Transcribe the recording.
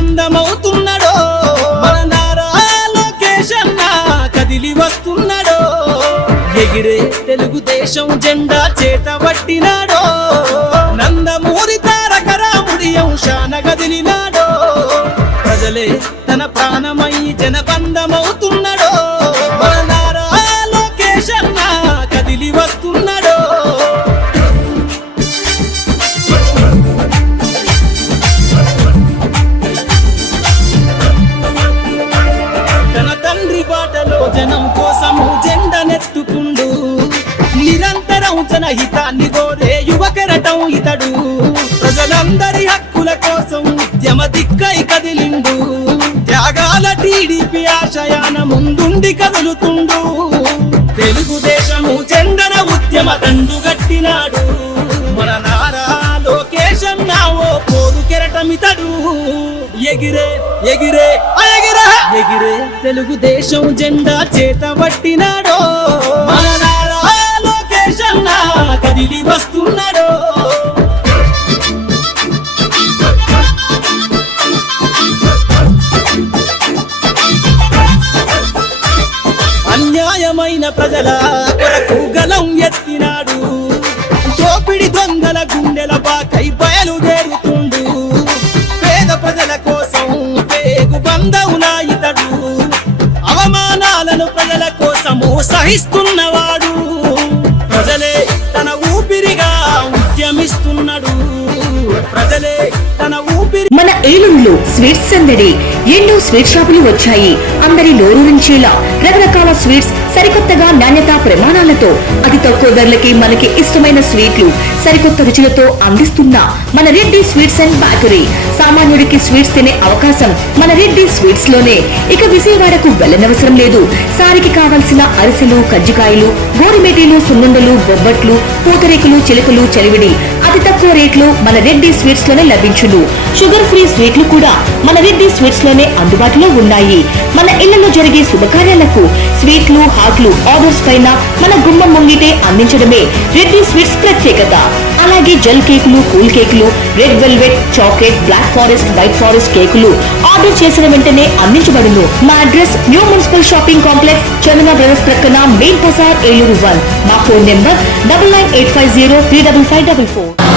అందమవుతున్నాడో మన నారా లోకేష్ అన్న కదిలి వస్తున్నాడో ఎగిరే తెలుగుదేశం జెండా చేత పట్టినాడో నందమూరి తారక రాముడి అంశాన కదిలినాడో ప్రజలే తన ప్రాణమై జనబంధమవుతున్నాడో మన నారా లోకేష్ అన్న కదిలి వస్తున్నాడో జనం కోసము జెండనెత్తుకుండు నిరంతరం జనహితాన్ని కోరే యువకెరటం ఇతడు ప్రజలందరి హక్కుల కోసం ఉద్యమ దిక్కై కదిలిండు త్యాగాల టీడీపీ ఆశయాన ముందుండి కదులుతుండు తెలుగుదేశము జెండన ఉద్యమ దండు గట్టినాడు మన నారా లోకేష్ అన్న ఓ పోరు కెరటమితడు ఎగిరే ఎగిరే ఎగిరే ఎగిరే తెలుగుదేశం జెండా చేత పట్టినాడో మన నారా లోకేష్ అన్న కదిలి వస్తున్నాడో అన్యాయమైన ప్రజల కొరకు గలం ఎత్తినాడు దోపిడి దొంగల గుండెల బాకై బయలుదేరుతుండు పేద ప్రజల కోసం పేగు బంధవులా ఇతడు అవమానాలను ప్రజల కోసము సహిస్తున్నవాడు ప్రజలే తన ఊపిరిగా ఉద్యమిస్తున్నాడు ప్రజలే తన ఊపిరి. మన ఏలూరులో స్వీట్స్ సందడి ఎన్నో స్వీట్ షాపులు వచ్చాయి. అందరి నోరూరించేలా రకరకాల స్వీట్స్ సరికొత్తగా నాణ్యతా ప్రమాణాలతో అతి తక్కువ ధరలకి మనకి ఇష్టమైన స్వీట్లు సరికొత్త రుచులతో అందిస్తున్న మన రెడ్డి స్వీట్స్ అండ్ బేకరీ. సామాన్యుడికి స్వీట్స్ తినే అవకాశం మన రెడ్డి స్వీట్స్ లోనే. ఇక విజయవాడకు వెళ్ళనవసరం లేదు. సారికి కావలసిన అరిసెలు, కజ్జికాయలు, గోరిమేటీలు, సున్నుండలు, బొబ్బట్లు, పూతరేకులు, చిలుకలు, చలివిడి అతి తక్కువ రేట్లు మన రెడ్డి స్వీట్స్ లోనే లభించును. షుగర్ ఫ్రీ స్వీట్లు కూడా మన రెడ్డి స్వీట్స్ లోనే అందుబాటులో ఉన్నాయి. మన ఇళ్లలో జరిగే శుభకార్యాలకు స్వీట్లు, హాట్లు ఆర్డర్స్ పైన మన గుమ్మం ముంగిటే అందించడమే రెడ్డి స్వీట్స్ ప్రత్యేకత. అలాగే జెల్ కేకులు, కూల్ కేకులు, red velvet, chocolate, black forest, white forest కేకులు ఆర్డర్ చేసిన వెంటనే అందించబడును. మా address new municipal shopping complex, Chandana brothers ప్రక్కన మెయిన్ బజార్, ఏలూరు 1. మా ఫోన్ నెంబర్ 9985035554.